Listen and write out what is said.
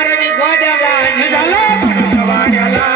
मारणी गोद्याला निघाला पण सवाड्याला